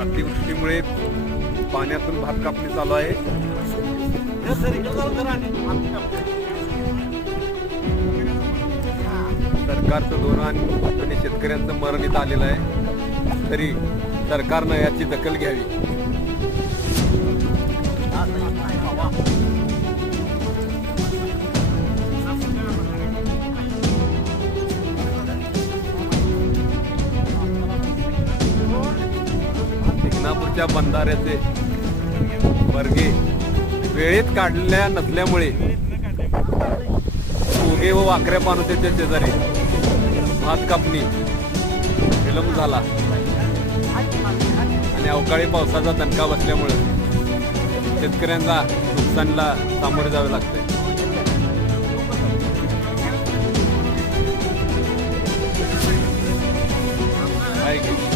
अतिवृष्टीमुळे पाण्यातून भात कापणी चालू आहे. सरकारचं धोरण आणि शेतकऱ्यांचं मरण इथं आलेलं आहे, तरी सरकारनं याची दखल घ्यावी. शिंगणापूरच्या बंधाऱ्याचे वर्गे वेळेत काढल्या नसल्यामुळे ओगे व वाकऱ्या पानोत्याच्या शेजारी भात कापणी विलंब झाला आणि अवकाळी पावसाचा दणका बसल्यामुळे शेतकऱ्यांना नुकसानीला सामोरे जावे लागते. आहे की